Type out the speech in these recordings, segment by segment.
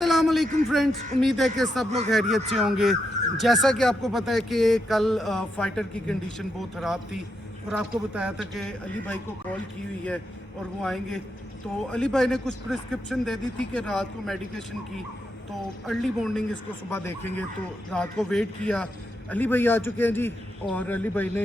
अस्सलाम वालेकुम फ्रेंड्स, उम्मीद है कि सब लोग खैरियत से होंगे। जैसा कि आपको पता है कि कल फाइटर की कंडीशन बहुत ख़राब थी और आपको बताया था कि अली भाई को कॉल की हुई है और वो आएंगे। तो अली भाई ने कुछ प्रिस्क्रिप्शन दे दी थी कि रात को मेडिकेशन की, तो अर्ली मॉर्निंग इसको सुबह देखेंगे। तो रात को वेट किया, अली भाई आ चुके हैं जी और अली भाई ने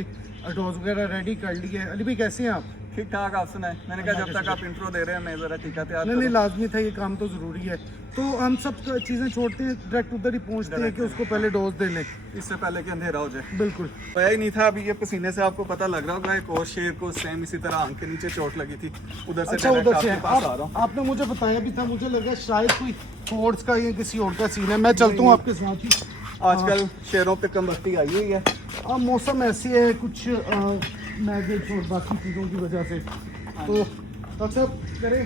डोज वगैरह रेडी कर ली है। अली भाई कैसे हैं आप? ठीक ठाक। आप सुनाए? मैंने कहा जब तक आप इंट्रो दे रहे हैं मैं ज़रा टीका तैयार नहीं लाजमी था, ये काम तो ज़रूरी है। तो हम सब चीज़ें छोड़ते हैं, डायरेक्ट उधर ही पहुंचते हैं कि उसको पहले डोज दे लें, इससे पहले कि अंधेरा हो जाए। बिल्कुल पाया ही नहीं था। अभी ये पसीने से आपको पता लग रहा होगा, एक और शेर को सेम इसी तरह आंख के नीचे चोट लगी थी। उधर से अच्छा, उधर से आपके पास आ रहा हूँ। आपने मुझे बताया भी था, मुझे लगा शायद कोई फोर्स का या किसी और का सीन है। मैं चलता हूँ आपके साथ ही। आजकल शेरों पे कमबख्ती आई हुई है। अब मौसम ऐसी है, कुछ मैगेट्स और बाकी चीज़ों की वजह से। तो डॉक्टर साहब करें,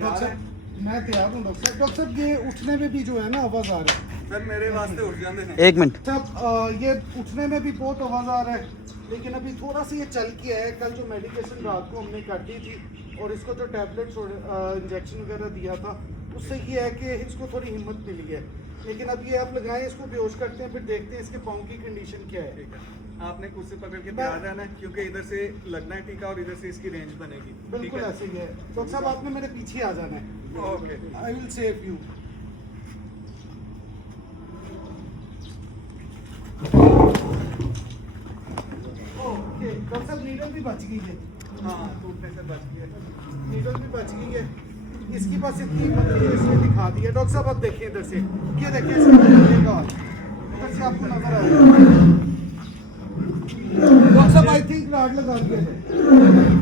डॉक्टर साहब मैं तैयार हूँ। डॉक्टर साहब ये उठने में भी जो है ना आवाज़ आ रहा है सर, मेरे वास्ते उठ जाते हैं। एक मिनट साहब, ये उठने में भी बहुत आवाज़ आ रहा है, लेकिन अभी थोड़ा सा ये चल के है। कल जो मेडिकेशन रात को हमने काटी थी और इसको जो टैबलेट्स और इंजेक्शन वगैरह दिया था, उससे ये है कि इसको थोड़ी हिम्मत मिली है। लेकिन अब ये आप लगाएं, इसको बेहोश करते हैं, फिर देखते हैं इसके पाँव की कंडीशन क्या है। ठीक है, आपने कुर्सी पकड़ के तैयार रहना है, क्योंकि इधर से लगना है टीका और इधर से इसकी रेंज बनेगी। बिल्कुल ऐसे ही है। डॉक्टर साहब आपने मेरे पीछे आ जाना है। Okay, I will save you. Okay doctor साहब, नीडल भी बच गई है। हाँ, टूटने से बच गया। नीडल भी बच गई है। इसकी बस इतनी पतली है, इसने दिखा दी है। डॉक्टर साहब आप देखिए इधर से, ये देखिए इसका इधर से आपको नजर आ रहा है। डॉक्टर साहब आई थिंक राड लगा दिया है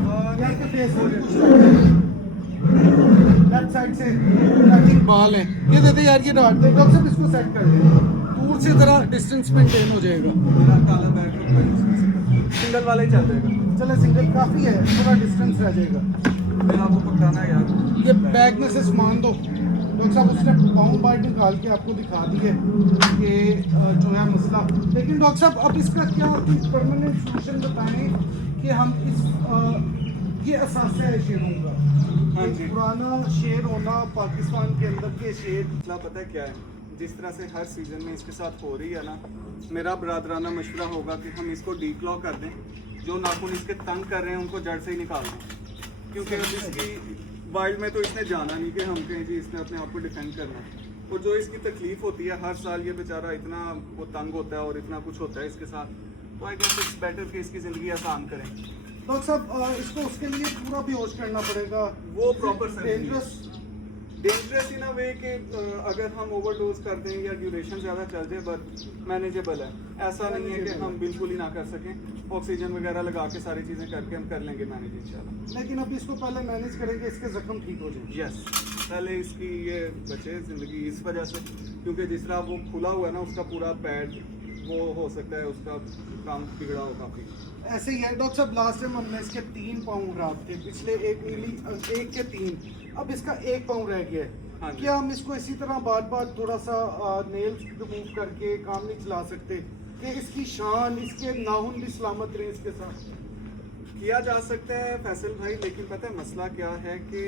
और यहाँ पे फेस में कुछ लेफ्ट साइड से आई थिंक बाल है। ये देते यार, ये राड दे। डॉक्टर साहब इसको सेट कर दें, दूर से जरा डिस्टेंस मेंटेन हो जाएगा। मेरा काला बैग सिंगल वाला ही चल जाएगा। चले सिंगल काफ़ी है, थोड़ा डिस्टेंस रह जाएगा। मैं आपको पकड़ाना है यार। ये बैग में से सामान दो। डॉक्टर साहब उसने पाउंड बाइट निकाल के आपको दिखा दी है कि जो है मसला। लेकिन डॉक्टर साहब अब इसका क्या परमानेंट सोल्यूशन बताएं कि हम इस ये असासा है शेरों का। हाँ जी। पुराना शेर होना पाकिस्तान के अंदर के शेर। मसला पता है क्या है? जिस तरह से हर सीज़न में इसके साथ हो रही है ना, मेरा बरादराना मशवरा होगा कि हम इसको डीक्लॉ कर दें। जो नाखून इसके तंग कर रहे हैं उनको जड़ से ही निकाल दें, क्योंकि अब इसकी वाइल्ड में तो इसने जाना नहीं कि हम कहें जी इसने अपने आप को डिफेंड करना है। और जो इसकी तकलीफ होती है हर साल, ये बेचारा इतना वो तंग होता है और इतना कुछ होता है इसके साथ, तो आई गेस इट्स बेटर कि इसकी ज़िंदगी आसान करें। डॉक्टर साहब इसको उसके लिए पूरा बेहोश करना पड़ेगा। वो प्रॉपर डेंजरस इन अ वे कि अगर हम ओवरडोज कर दें या ड्यूरेशन ज़्यादा चल जाए, बट मैनेजेबल है। ऐसा नहीं है कि हम बिल्कुल ही ना कर सकें। ऑक्सीजन वगैरह लगा के सारी चीज़ें करके हम कर लेंगे मैनेज इंशाल्लाह। लेकिन अभी इसको पहले मैनेज करेंगे, इसके जख्म ठीक हो जाए। यस, पहले इसकी ये बचे ज़िंदगी इस वजह से, क्योंकि जिस तरह वो खुला हुआ है ना, उसका पूरा पैड वो हो सकता है उसका काम बिगड़ा हो काफ़ी। ऐसे ही है डॉक्टर साहब। लास्ट टाइम हमने इसके 3 पाँव खराब थे, पिछले एक के 3, अब इसका 1 पाँव रह गया है। हाँ जी। क्या हम इसको इसी तरह बार बार थोड़ा सा नेल्स रिमूव करके काम नहीं चला सकते कि इसकी शान, इसके नाखून भी सलामत रहे इसके साथ? किया जा सकता है फैसल भाई, लेकिन पता है मसला क्या है कि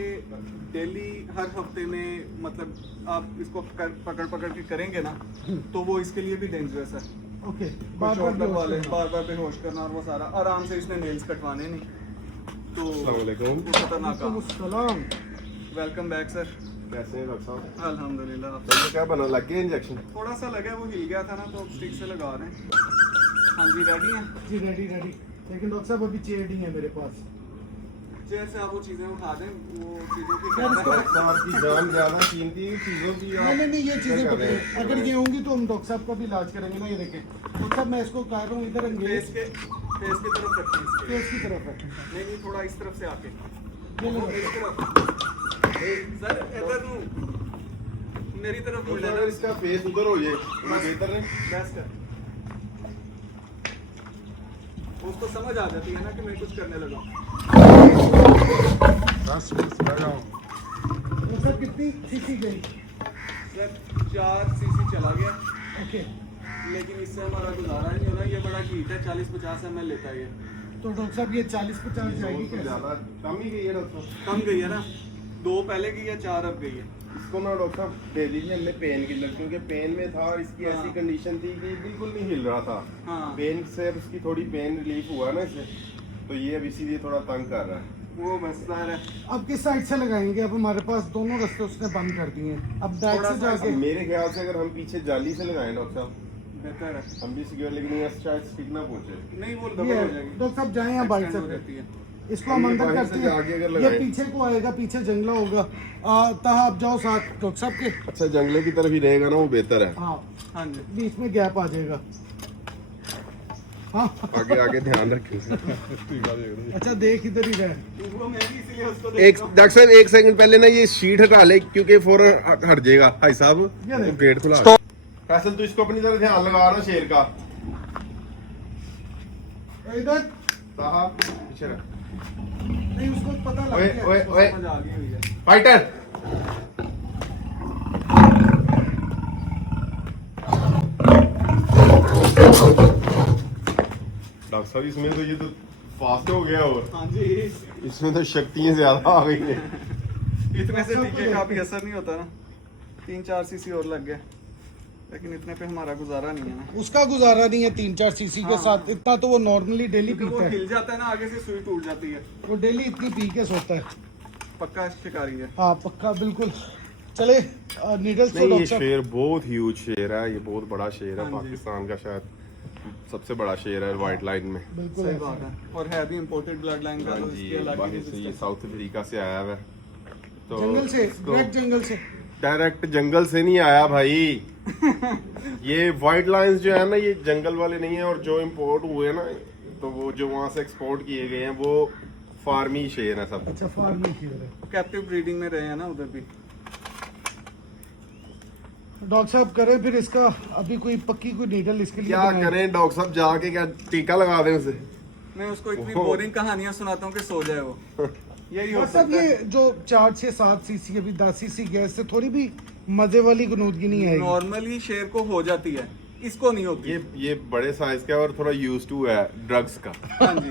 डेली हर हफ्ते में मतलब आप इसको पकड़ पकड़ के करेंगे ना, तो वो इसके लिए भी डेंजरस है। ओके, बार बार बेहोश करना और वो सारा। आराम से इसने नेल्स कटवाने नहीं, तो वो खतरनाक काम। सलाम, वेलकम बैक सर। कैसे हैं डॉक्टर साहब? अल्हम्दुलिल्लाह। तो क्या बना, लग गया इंजेक्शन? थोड़ा सा लगा, वो हिल गया था ना, तो स्टिक से लगा रहे हैं। हाँ जी, रेडी हैं? जी रेडी। लेकिन डॉक्टर साहब अभी चेयर नहीं है मेरे पास। चेयर से आप वो चीज़ें उठा दें, वो चीज़ों की डॉक्टर साहब की जान ज्यादा कीमती चीजों की आप नहीं ये चीज़ें कर रहे पकड़े, अगर ये होंगी तो हम डॉक्टर साहब का भी इलाज करेंगे ना। ये देखें डॉक्टर साहब, मैं इसको कह रहा हूँ इधर फेस की तरफ रखिए इसके। फेस की तरफ है। नहीं, थोड़ा इस तरफ से आके ये लो। इस तरफ। सर इधर नू मेरी तरफ मुड़ डॉक्टर लेना। साहब, इसका फेस उधर हो जाए वो बेहतर है। बेस्ट है। उसको समझ आ जाती है ना कि मैं कुछ करने लगा। सर कितनी सीसी गई? सर 4 सीसी चला गया, ओके। लेकिन इससे हमारा गुजारा नहीं होना। ये बड़ा हीट है, 40-50 ml लेता है ये। तो डॉक्टर साहब ये 40-50 जाएगी तो कैसे? ज्यादा कम ही गई है डॉक्टर साहब। कम गई है ना, 2 पहले गई है, 4 अब गई है। इसको ना डॉक्टर साहब दे दीजिए हमने पेन किलर, क्योंकि पेन में था और इसकी ऐसी हाँ। कंडीशन थी कि बिल्कुल नहीं हिल रहा था। हाँ। पेन से अब इसकी थोड़ी पेन रिलीफ हुआ ना इससे, तो ये अब इसीलिए थोड़ा तंग कर रहा है। वो मसला है। अब किस साइड से लगाएंगे? अब हमारे पास दोनों रास्ते उसने बंद कर दिए हैं, अब बैक थोड़ा से सा जाके अब मेरे ख्याल से अगर हम पीछे जाली से लगाएं डॉक्टर साहब, बेहतर है। हम भी सिक्योर, लेकिन ये शायद स्टिक ना पहुंचे। नहीं, वो ये डबल हो जाएगी। डॉक्टर साहब जाए यहाँ बाइक Extend हो से, जाती है। इसको हम ये अंदर बाहर करते से जाके अगर हैं, ये लगाएं। पीछे को आएगा, पीछे जंगला होगा। तहा आप जाओ साथ डॉक्टर साहब के। अच्छा, जंगले की तरफ ही रहेगा ना, वो बेहतर है। हाँ, हाँ जी। बीच में गैप आ जाएगा। हाँ आगे आगे ध्यान रखें। अच्छा, देख इधर ही रहे। वो मैं भी इसीलिए उसको एक देख रहा हूँ। डॉक्टर साहब 1 सेकंड पहले ना ये शीट हटा ले, क्योंकि फौरन हट जाएगा। भाई साहब ये देख। गेट खुला। फैसल तू इसको अपनी तरफ ध्यान लगा रहा शेर का। इधर साहब पीछे रख। नहीं, उसको पता लग ओए गया। ओए उसको ओए, समझ आ गई हुई है। फाइटर। डॉक्टर साहब इसमें तो ये तो फास्ट हो गया, और हाँ जी। इसमें तो शक्तियां ज्यादा आ गई हैं। इतने से टीके का भी असर नहीं होता ना, 3-4 सीसी और लग गए, लेकिन इतने पे हमारा गुजारा नहीं है ना, उसका गुजारा नहीं है 3-4 सीसी के हाँ। साथ, इतना तो वो नॉर्मली डेली क्योंकि वो पीता है। हिल जाता है ना, आगे से सुई टूट जाती है। वो डेली इतनी पी के सोता है। पक्का शिकारी है। हाँ पक्का, बिल्कुल। चले नीडल्स तो नहीं, ये डॉक्टर साहब। शेर बहुत ह्यूज शेर है, ये बहुत बड़ा शेर है। हाँ जी। पाकिस्तान का शायद सबसे बड़ा शेर है व्हाइट लाइन में। बिल्कुल सही ऐसा बात है। है, और है भी इम्पोर्टेड ब्लड लाइन का, हाँ तो जी, इसकी अलग बाहर ही से ये resistance साउथ अफ्रीका से आया हुआ है। तो जंगल से, इसको डायरेक्ट जंगल से। डायरेक्ट जंगल से नहीं आया भाई। ये व्हाइट लाइंस जो है ना, ये जंगल वाले नहीं है, और जो इम्पोर्ट हुए हैं ना, तो वो जो वहाँ से एक्सपोर्ट किए गए हैं वो फार्मी शेर है सब। अच्छा, फार्मिंग की है। कैप्टिव ब्रीडिंग में रहे हैं ना उधर भी। डॉक्टर साहब करें फिर इसका अभी कोई पक्की कोई नीडल इसके लिए क्या बनाएं? करें डॉक्टर साहब, जाके क्या टीका लगा दें उसे? मैं उसको इतनी ओहो। बोरिंग कहानियां सुनाता हूँ कि सो जाए वो। यही हो डॉक्टर साहब सकता ये है। जो 4-6-7 सीसी अभी 10 सीसी गैस से थोड़ी भी मजे वाली गनूदगी नहीं आएगी। नॉर्मली शेर को हो जाती है, इसको नहीं होती। ये बड़े साइज का है और थोड़ा यूज टू है ड्रग्स का। हाँ जी।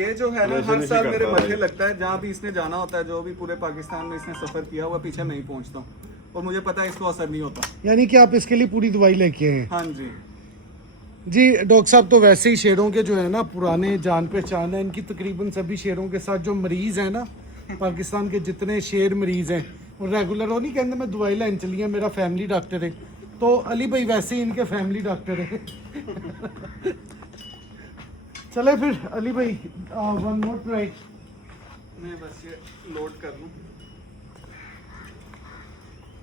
ये जो है ना, नशे हर नहीं साल मेरे करता मथे है। लगता है, जहाँ भी इसने जाना होता है, जो भी पूरे पाकिस्तान में इसने सफर किया हुआ, पीछे मैं ही पहुंचता हूँ, और मुझे पता है इसको असर नहीं होता। यानी कि आप इसके लिए पूरी दवाई लेके आए हैं। हाँ जी। जी डॉक्टर साहब, तो वैसे ही शेरों के जो है ना पुराने जान पहचान है, इनकी तकरीबन सभी शेरों के साथ जो मरीज है ना, पाकिस्तान के जितने शेर मरीज हैं वो रेगुलर हो नहीं कहते मैं दवाई लाइन चली है, मेरा फैमिली डॉक्टर है, तो अली भाई वैसे ही इनके फैमिली डॉक्टर है। चले फिर अली भाई, वन मोर ट्राई। मैं बस ये लोड कर लूँ,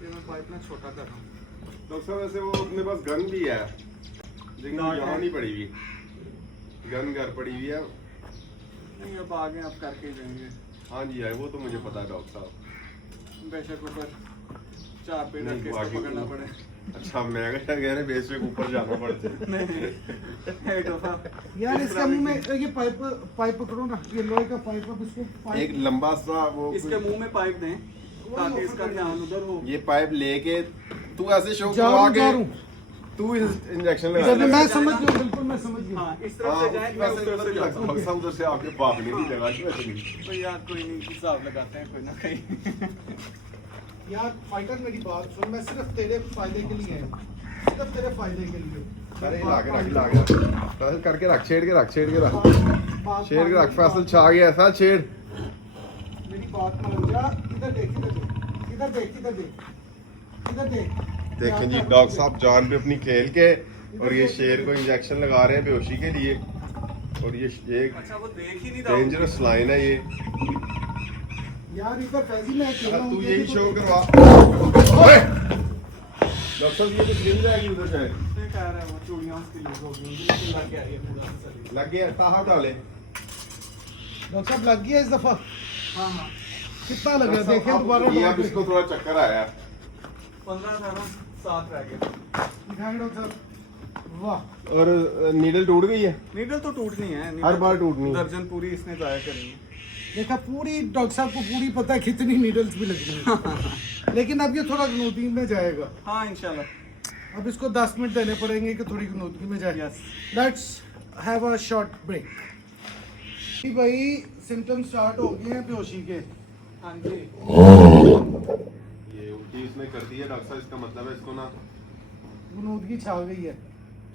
ये मैं पाइप ना छोटा कर रहा हूँ। डॉक्टर साहब वैसे वो अपने पास गन भी है, लेकिन वो यहाँ नहीं पड़ी हुई, गन घर पड़ी हुई है। नहीं, अब आगे आप करके जाएंगे, हाँ जी है, वो तो मुझे पता है डॉक्टर साहब। बेशक ऊपर 4 पे रख के नहीं, इसको पकड़ना पड़े। अच्छा, मैं क्या कह रहे बेशक ऊपर जाना पड़ता है। नहीं, हेड ऑफ यार इसका मुंह में ये पाइप पाइप पकड़ो ना, ये लोहे का पाइप, अब इसको एक पाइप लंबा सा वो इसके मुंह में पाइप दें ताकि इसका ध्यान उधर हो। ये पाइप लेके तू ऐसे शो जा करवा रहा के हूँ। तू इंजेक्शन इधर लगा। मैं समझ गया, बिल्कुल मैं समझ गया। हाँ, इस तरफ से जाए, मैं उस तरफ से जाता हूँ। हम उधर से आके भागने की जगह की वैसे नहीं। तो यार कोई नहीं, हिसाब लगाते हैं कोई ना कहीं। यार फाइटर मेरी बात सुन, मैं सिर्फ तेरे फायदे के लिए है, सिर्फ तेरे फायदे के लिए। अरे हिला के रख फैसल करके रख, छेड़ के रख, छेड़ के रख, छेड़ के रख। फैसल छा गया ऐसा छेड़। मेरी बात मान जा, इधर देख, इधर देख, इधर देख, इधर देख, इधर देख। देखें जी, डॉक्टर साहब जान पे अपनी खेल के और ये शेर को इंजेक्शन लगा रहे हैं बेहोशी के लिए, और ये एक अच्छा, वो देख ही नहीं रहा। डेंजरस लाइन है ये। यार इधर फैजी मैं अकेला हूँ, तू ये यही भी तो शो देख। करवा। ओए! डॉक्टर साहब ये तो गिर जाएगी उधर शायद। उसने कह रहा है वो चूड़ियाँ उसकी लूज हो गई होंगी, लेकिन लग गया ये पूरा सही। लग गया, ताहा डाले। डॉक्टर साहब लग गया इस दफा, हाँ हाँ, कितना लगा देखें अब दोबारा। ये अब इसको थोड़ा चक्कर आया। 15-18 7 रह गए। दिखाएं डॉक्टर साहब, वाह। और नीडल टूट गई है। नीडल तो टूटनी है, हर बार टूटनी है। दर्जन पूरी इसने जाया करनी है। देखा, पूरी डॉक्टर साहब को पूरी पता है कितनी नीडल्स भी लगनी है। लेकिन अब ये थोड़ा गनौती में जाएगा, हाँ इंशाल्लाह। अब इसको 10 मिनट देने पड़ेंगे कि थोड़ी गनौती में जाए। Yes. Let's have a short break. कि भाई सिम्टम स्टार्ट हो गए हैं बेहोशी के। हाँ जी, ये उल्टी इसने कर दी है डॉक्टर साहब, इसका मतलब है इसको ना गुनूदगी छा गई है।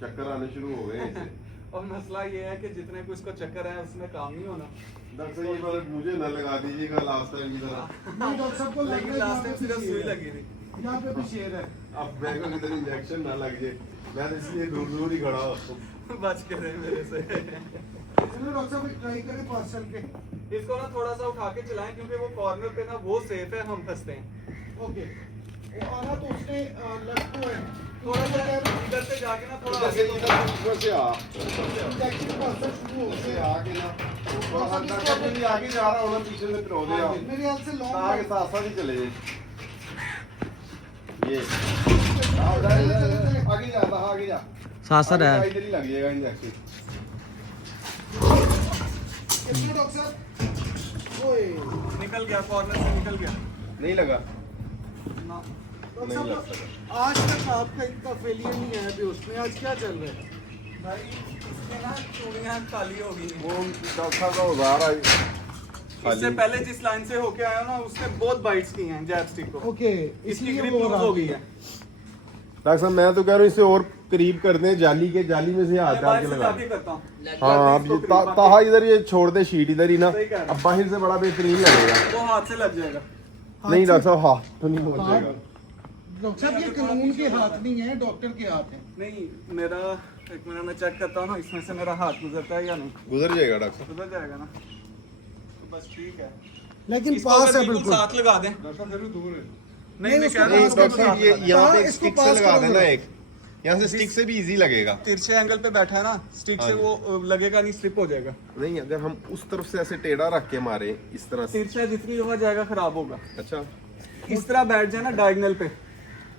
चक्कर आने शुरू हो गए हैं इसे। और मसला ये है कि जितने को इसको चक्कर है उसमें काम नहीं होना। डॉक्टर साहब ये बार मुझे न लगा दीजिएगा लास्ट टाइम की तरह। नहीं डॉक्टर साहब को लग लेकिन रहा है लास्ट टाइम सिर्फ सुई लगी थी। यहाँ पे भी शेर है। अब मेरे को किधर इंजेक्शन ना लग जाए, मैं तो इसलिए दूर दूर ही खड़ा हूँ। बच के रहे मेरे से। चलो डॉक्टर साहब ट्राई करें पास चल के। इसको ना थोड़ा सा उठा के चलाएं क्योंकि वो कॉर्नर पे ना वो सेफ है, हम फंसते हैं। ओके वो आना तो उसने लग को है थोड़ा सा इधर से जाके ना थोड़ा जैसे इधर से आ, इंजेक्शन का असर शुरू हो से गया। आके ना थोड़ा सा डॉक्टर साहब भी आगे जा रहा होना, पीछे से फिर हो गया मेरे ख्याल से लॉन्ग आगे साथ साथ ही चले जाए। ये आगे जाता, आगे जा, साथ साथ है। इधर ही लग जाएगा इंजेक्शन। कितने डॉक्टर साहब? ओए निकल गया, कॉर्नर से निकल गया नहीं लगा, ना। डॉक्टर नहीं लग साहब सका। आज तक आपका इतना फेलियर नहीं आया बेहोश में, आज क्या चल रहा है? भाई इसमें ना चूड़ियां काली हो गई हैं। वो डॉक्टर साहब का उधार आई इससे पहले जिस लाइन से होके आया ना उसने बहुत बाइट्स की हैं जैब स्टिक को। ओके इसकी इसलिए ग्रिप वो लूज हो गई है। डॉक्टर साहब मैं तो कह रहा हूँ इसे और करीब कर दें, जाली के, जाली में से हाथ मैं डाल बाहर के से लगा जाके दें। करता हूँ। हाँ अब ये ताहा इधर ये छोड़ दे शीट इधर ही ना, सही कह रहे हो। अब बाहर से बड़ा बेहतरीन लगेगा। वो हाथ से लग जाएगा। नहीं डॉक्टर साहब हाथ तो नहीं पहुंच हाथ- जाएगा। डॉक्टर साहब ये कानून के हाथ नहीं है, डॉक्टर के हाथ है। नहीं मेरा एक मिनट में चेक करता हूँ ना इसमें से मेरा हाथ गुजरता है या नहीं। गुजर जाएगा डॉक्टर गुजर जाएगा ना तो बस ठीक है। लेकिन इसको पास अगर है बिल्कुल बिल्कुल। साथ लगा दें। नहीं, नहीं मैं उसको कह रहा नहीं हूँ पास उसको डॉक्टर साहब साथ ये लगा दें। यहाँ पे हाँ, इसको स्टिक से पास लगा करो देना जरा। एक, यहाँ से स्टिक से भी इजी लगेगा। तिरछे एंगल पे बैठा है ना, स्टिक से हाँ। वो लगेगा नहीं, स्लिप हो जाएगा। नहीं अगर हम उस तरफ से ऐसे टेढ़ा रख के मारे इस तरह से, तिरछा जितनी जगह जाएगा खराब होगा। अच्छा इस तरह बैठ जाए ना डायगोनल पे,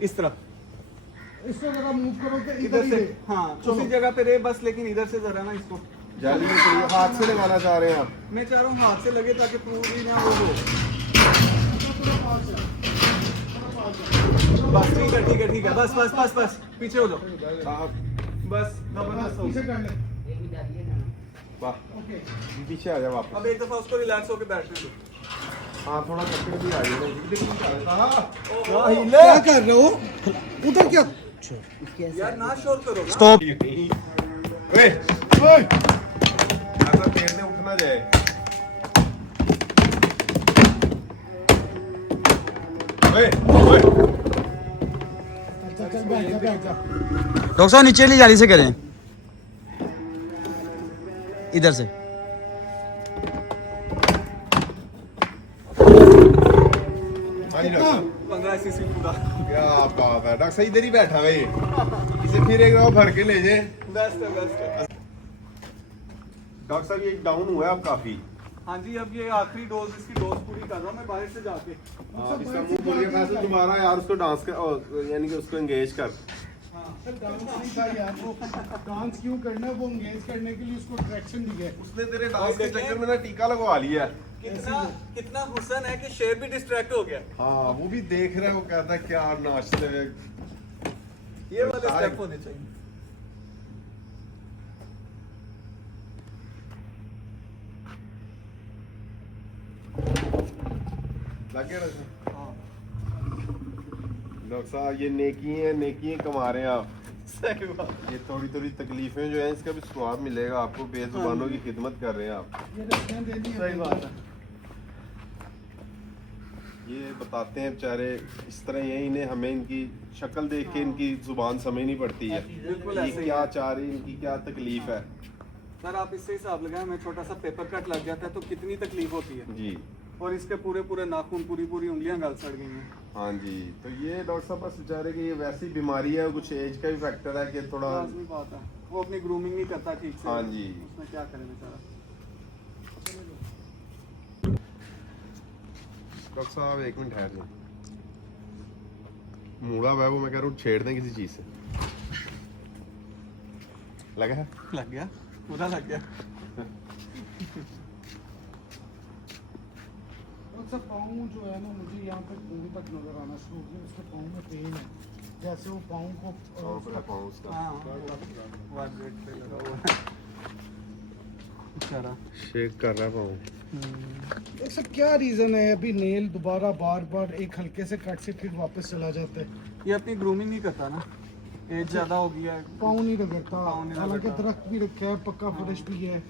इस तरह इसको जरा मूव करो कि इधर इधर से। ही हाँ चलो। उसी जगह पे रहे बस, लेकिन इधर से जरा ना इसको। जाली में तो ये हाथ से लगाना चाह रहे हैं आप? मैं चाह रहा हूँ हाथ से लगे ताकि पूरी ना वो हो। थोड़ा पास है, थोड़ा पास है। बस ठीक है बस बस बस बस पीछे हो जाओ साहब बस जबरदस्त हो पीछे गया। कर ले। वाह, ओके पीछे आ जा वापस। अब एक दफा उसको रिलैक्स होकर बैठने दो। हाँ थोड़ा चक्कर भी आ जाएगा इधर ही आ जाएगा। क्या कर रहे हो? उधर क्या? यार ना शोर करो ना। स्टॉप। ओए ओए ऐसा पेड़ से उठ ना जाए। ओए ओए चल चल बैठ जा बैठ जा। डॉक्टर साहब नीचे वाली जाली से करें, इधर से। हाँ जी डॉक्टर साहब। 15 सीसी पूरा। क्या बात है, डॉक्टर साहब इधर ही बैठा है ये, इसे फिर एक बार भर के ले जाए। बेस्ट है बेस्ट है। डॉक्टर साहब ये डाउन हुआ है अब काफी। हाँ जी अब ये आखिरी डोज, इसकी डोज पूरी कर रहा हूँ मैं बाहर से जाके। हाँ, इसका मुंह खोल के फैसल दोबारा यार उसको डांस कर, यानी कि उसको एंगेज कर। सर डांस नहीं था यार, वो डांस क्यों करना है? वो एंगेज करने के लिए उसको ट्रैक्शन दी है। उसने तेरे डांस के चक्कर में ना टीका लगवा लिया। कितना कितना हुसन है कि शेर भी डिस्ट्रैक्ट हो गया। हाँ वो भी देख रहा है, वो कहता है क्या नाचते हुए। ये वाले स्टेप होने चाहिए। लग गया डॉक्टर साहब? हाँ डॉक्टर साहब ये नेकी कमा रहे हैं आप। सही बात। ये थोड़ी थोड़ी तकलीफें जो हैं इसका भी स्वाब मिलेगा आपको, बेजुबानों की खिदमत कर रहे हैं आप। ये रस्तें देनी है। सही बात है। ये बताते हैं बेचारे इस तरह ये, इन्हें हमें इनकी शक्ल देख के इनकी जुबान समझ नहीं पड़ती है बिल्कुल ये ऐसे ही क्या है। चाह रही है, इनकी क्या तकलीफ है। सर आप इससे हिसाब लगाएं, मैं छोटा सा पेपर कट लग जाता है तो कितनी तकलीफ होती है। जी और इसके पूरे पूरे नाखून, पूरी पूरी उंगलियां गल सड़ गई हैं। हाँ जी, तो ये डॉक्टर साहब बस बेचारे की ये वैसी बीमारी है, कुछ एज का भी फैक्टर है कि थोड़ा। लाजमी बात है, वो अपनी ग्रूमिंग नहीं करता ठीक से। हाँ जी। उसमें क्या करे बेचारा। डॉक्टर साहब एक मिनट ठहर जाए, मूड़ा हुआ है वो, मैं कह रहा हूँ छेड़ दें किसी चीज से। लगा है? लग गया, पूरा लग गया। और सब पाँव जो है ना, मुझे यहाँ पे पूरी तक नजर आना शुरू हो गया। उसके पाँव में पेन है, जैसे वो पाँव को पाँव पे पाँव उसका। हाँ वाइब्रेट पे लगा हुआ है। बेचारा। शेक कर रहा पाऊँ। ऐसा क्या रीज़न है अभी नेल दोबारा बार बार एक हल्के से कट से फिर वापस चला जाता है? ये अपनी ग्रूमिंग नहीं करता ना, एज ज़्यादा हो गया है। पाँव नहीं रगड़ता, पाँव नहीं हालांकि रगड़ता। दरख्त भी रखा है, पक्का फर्श भी है,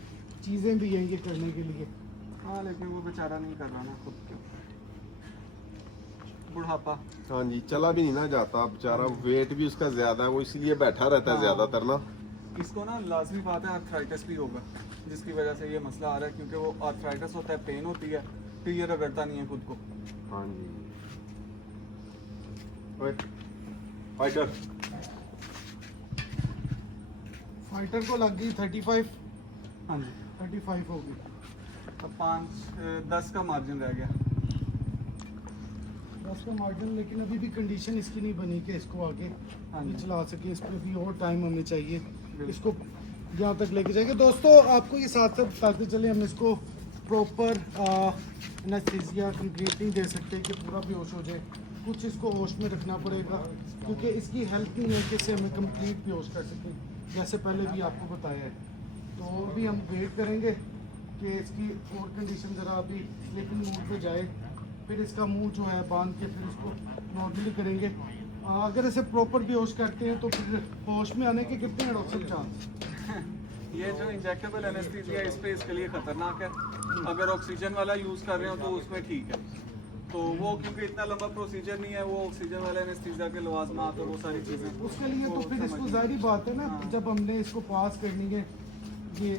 चीज़ें भी हैं ये करने के लिए। हाँ लेकिन वो बेचारा नहीं कर रहा ना खुद के, बुढ़ापा। हाँ जी, चला भी नहीं ना जाता बेचारा, वेट भी उसका ज्यादा है, वो इसलिए बैठा रहता है हाँ। ज्यादातर ना। इसको ना लाजमी बात है आर्थराइटिस भी होगा, जिसकी वजह से ये मसला आ रहा है, क्योंकि वो आर्थराइटिस होता है, पेन होती है, फिर ये रगड़ता नहीं है खुद को। हाँ जी। ओए, फाइटर। फाइटर को लग गई 35, हाँ जी। 35 हो गई। अब 10 का मार्जिन रह गया। 10 का मार्जिन, लेकिन अभी भी कंडीशन इसकी नहीं बनी कि इसको आगे हाँ भी जी। चला सके। इस पर भी और टाइम हमें चाहिए बिल्कुल। इसको यहाँ तक लेके जाएंगे। दोस्तों आपको ये साथ साथ बताते चले, हम इसको प्रॉपर एनेस्थीसिया कंप्लीट नहीं दे सकते कि पूरा बेहोश हो जाए, कुछ इसको होश में रखना पड़ेगा, क्योंकि इसकी हेल्प नहीं है कि इसे हमें कंप्लीट बेहोश कर सकें, जैसे पहले भी आपको बताया है। तो अभी हम वेट करेंगे कि इसकी और कंडीशन ज़रा अभी स्लीपिंग मोड पे जाए, फिर इसका मुंह जो है बांध के फिर इसको नॉर्मली करेंगे। अगर इसे प्रॉपर बेहोश करते हैं तो फिर होश में आने के कितने हैं डॉक्टर चांस? ये जो इंजेक्टेबल एनेस्थीसिया इस पे इसके लिए खतरनाक है। अगर ऑक्सीजन वाला यूज़ कर रहे हो तो उसमें ठीक है, तो वो क्योंकि इतना लंबा प्रोसीजर नहीं है, वो ऑक्सीजन वाले एनेस्थीसिया के लवाजमात और वो सारी चीज़ें उसके लिए तो वो फिर इसको समझ- जाहिर बात है ना, हाँ। जब हमने इसको पास करनी है ये,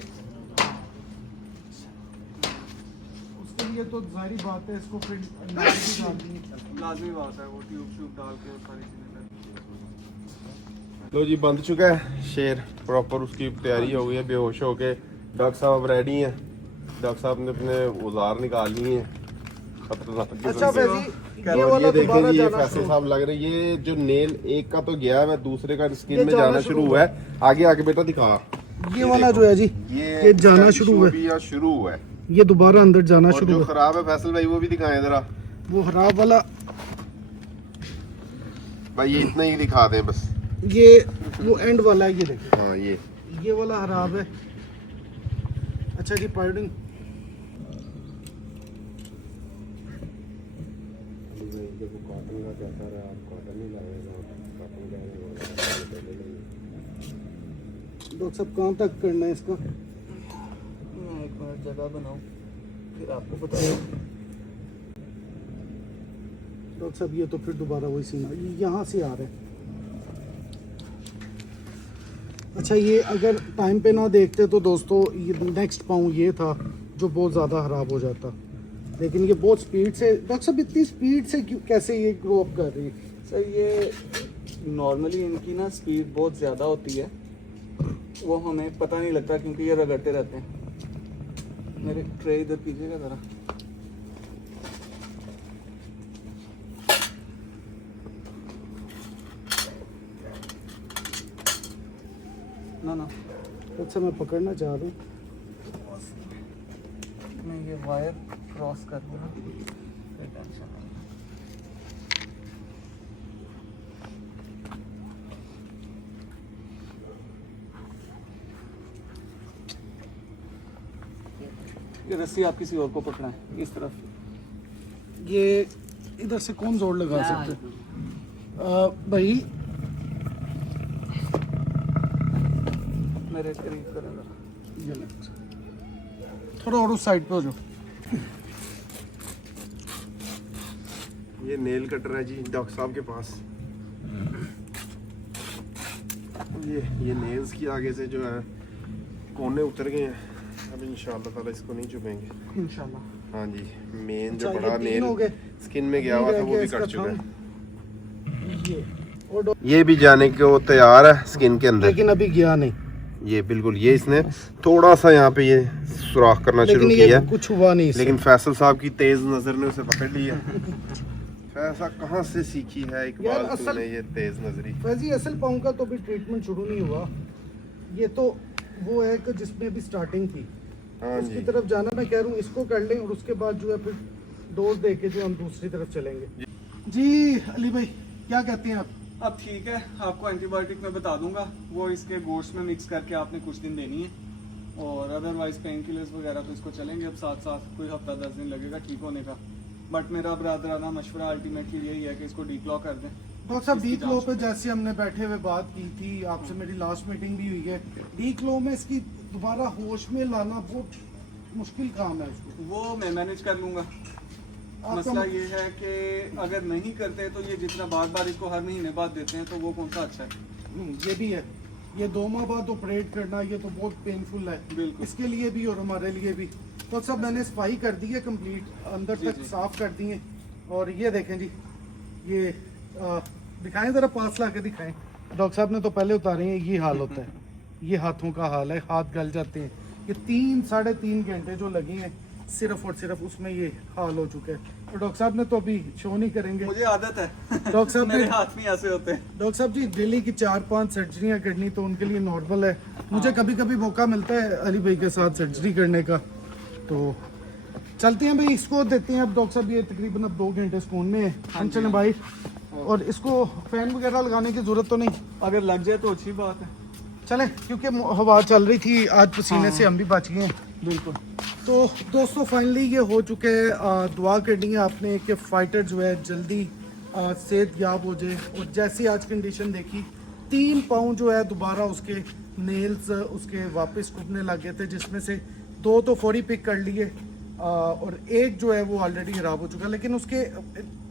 उसके लिए तो जाहिर बात है इसको फिर नाक भी डालनी है। लाजमी बात है, वो ट्यूब श्यूब डाल के और सारी चीज़ें करनी। लो जी, बंद चुका है शेर, प्रॉपर उसकी तैयारी हो गई है, बेहोश हो के डॉक्टर साहब रेडी हैं। डॉक्टर साहब ने अपने औजार निकाल लिए हैं खतरनाक किस्म अच्छा से। वैसे और ये वाला ये दोबारा देखें जी, ये जाना फैसल शुरू- साहब लग रहे हैं, ये जो नेल एक का तो गया है, दूसरे का ये स्किन में जाना जाना शुरू शुरू हुआ है। आगे आगे बेटा दिखा, ये वाला जो है जी, ये जाना इसका शुरू हुआ है, भी या शुरू हुआ है। ये दोबारा अंदर जाना और शुरू जो हुआ खराब है फैसल भाई वो भी दिखाएं जरा है। वो खराब वाला भाई, ये इतना ही दिखा दें बस। ये वो एंड वाला है, ये देखिए हाँ ये वाला खराब है। अच्छा जी, पार्डन। डॉक्टर साहब कहाँ तक करना है इसका? मैं एक मिनट जगह बनाऊँ फिर आपको बताऊँ। डॉक्टर साहब ये तो फिर दोबारा वही सीन है, ये यहाँ से आ रहा है। अच्छा, ये अगर टाइम पे ना देखते तो दोस्तों ये नेक्स्ट पाँव ये था जो बहुत ज़्यादा ख़राब हो जाता, लेकिन ये बहुत स्पीड से, डॉक्टर साहब इतनी स्पीड से क्यों, कैसे ये ग्रो अप कर रही है? सर ये नॉर्मली इनकी ना स्पीड बहुत ज़्यादा होती है, वो हमें पता नहीं लगता क्योंकि ये रगड़ते रहते हैं। मेरे ट्रे इधर कीजिएगा ज़रा। ना डॉक्टर साहब मैं पकड़ना चाह रहा हूँ। मैं ये वायर क्रॉस कर दूँगा, कोई टेंशन नहीं। ये रस्सी आप किसी और को पकड़ा है इस तरफ। ये इधर से कौन जोड़ लगा सकते है? भाई मेरे करीब करेगा। ये ले। थोड़ा और उस साइड पे हो जाओ। ये नेल कटर है जी डॉक्टर साहब के पास। ये नेल्स की आगे से जो है कोने उतर गए हैं, अब इंशाल्लाह ताला इसको नहीं चुपेंगे इंशाल्लाह। हाँ जी, मेन जो अच्छा, ये बड़ा 3 नेल हो गए। स्किन में गया हुआ था वो भी इसका कट चुका है। थंब। ये और ये भी जाने को तैयार है स्किन के अंदर। लेकिन अभी गया नहीं, ये बिल्कुल, ये इसने थोड़ा सा यहाँ पे ये सुराख करना शुरू लेकिन ये किया, कुछ हुआ नहीं इससे। लेकिन फैसल साहब की तेज नजर ने उसे पकड़ लिया। ऐसा कहाँ से सीखी है यार, इकबाल असल- तूने ये तेज नजरी? फैजी असल पाँव का तो अभी ट्रीटमेंट शुरू नहीं हुआ, ये तो वो है कि जिसमें अभी स्टार्टिंग थी हाँ उसकी जी, तरफ जाना। मैं कह रहा हूँ इसको कर लें और उसके बाद जो है फिर डोज दे के जो हम दूसरी तरफ चलेंगे। जी अली भाई क्या कहते हैं आप? अब ठीक है, आपको एंटीबायोटिक मैं बता दूंगा, वो इसके गोश्त में मिक्स करके आपने कुछ दिन देनी है। और अदरवाइज पेन किलर्स वगैरह तो इसको चलेंगे अब साथ साथ, कोई हफ्ता 10 दिन लगेगा ठीक होने का। बट मेरा बरादराना मशवरा अल्टीमेटली यही है कि इसको डीक्लॉ कर दें। डॉक्टर साहब डी क्लो पे जैसे हमने बैठे हुए बात की थी आपसे, मेरी लास्ट मीटिंग भी हुई है, डी क्लो में इसकी दोबारा होश में लाना बहुत मुश्किल काम है उसको। वो मैं मैनेज कर लूँगा। आपका मसला ये है कि अगर नहीं करते तो ये जितना बार बार इसको हर महीने बाद देते हैं तो वो कौन सा अच्छा है। ये भी है, ये 2 माह बाद ऑपरेट करना ये तो बहुत पेनफुल है बिल्कुल। इसके लिए भी और हमारे लिए भी। तो सब मैंने सफाई कर दी है कंप्लीट, अंदर जी, तक जी। साफ कर दी है। और ये देखें जी, ये दिखाएं ज़रा, पास ला के दिखाएं। डॉक्टर साहब ने तो पहले उतारे हैं, ये हाल होता है, ये हाथों का हाल है, हाथ गल जाते हैं। ये 3-3.5 घंटे जो लगे हैं सिर्फ और सिर्फ उसमें ये हाल हो चुका है। तो डॉक्टर साहब ने तो अभी शो नहीं करेंगे। मुझे आदत है डॉक्टर साहब मेरे ने हाथ भी ऐसे होते हैं। डॉक्टर साहब जी डेली की 4-5 सर्जरियां करनी तो उनके लिए नॉर्मल है। मुझे कभी कभी मौका मिलता है अली भाई के साथ सर्जरी करने का, तो चलते हैं भाई, इसको देते हैं अब। डॉक्टर साहब ये तकरीबन अब 2 घंटे सुकून में है, हम चलें भाई। और इसको फैन वगैरह लगाने की जरूरत तो नहीं, अगर लग जाए तो अच्छी बात है। चलें, क्योंकि हवा चल रही थी आज, पसीने से हम भी बच गए हैं। बिल्कुल। तो दोस्तों फाइनली ये हो चुके हैं। दुआ करनी है आपने कि फाइटर जो है जल्दी सेहत याब हो जाए। और जैसी आज कंडीशन देखी, 3 पाँव जो है दोबारा उसके नेल्स उसके वापस टूटने लग गए थे, जिसमें से 2 तो फौरी पिक कर लिए और 1 जो है वो ऑलरेडी खराब हो चुका, लेकिन उसके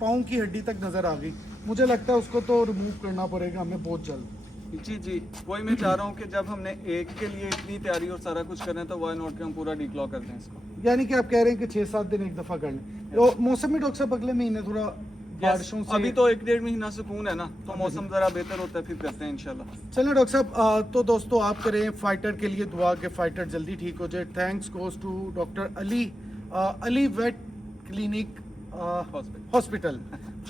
पाँव की हड्डी तक नज़र आ गई। मुझे लगता है उसको तो रिमूव करना पड़ेगा हमें बहुत जल्द। जी जी, वही मैं चाह रहा हूँ कि जब हमने एक के लिए इतनी तैयारी और सारा कुछ करें तो वाई नॉट के हम पूरा डिक्लॉ कर दें इसको। यानी कि आप कह रहे हैं कि 6-7 दिन एक दफ़ा कर लें। तो मौसम में डॉक्टर साहब अगले महीने थोड़ा बारिशों से, अभी तो 1-1.5 महीना सुकून है ना, तो मौसम जरा बेहतर होता है, फिर करते हैं इंशाल्लाह। चलिए डॉक्टर साहब, तो दोस्तों आप करें फाइटर के लिए दुआ के फाइटर जल्दी ठीक हो जाए। Thanks goes to doctor Ali vet clinic hospital.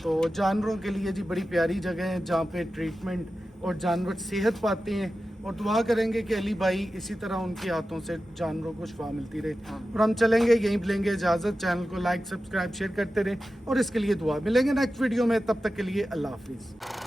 तो जानवरों के लिए जी बड़ी प्यारी जगह है जहाँ पे ट्रीटमेंट और जानवर सेहत पाते हैं। और दुआ करेंगे कि अली भाई इसी तरह उनके हाथों से जानवरों को शिफा मिलती रहे। और हम चलेंगे यहीं लेंगे इजाज़त। चैनल को लाइक सब्सक्राइब शेयर करते रहें और इसके लिए दुआ। मिलेंगे नेक्स्ट वीडियो में, तब तक के लिए अल्लाह हाफिज़।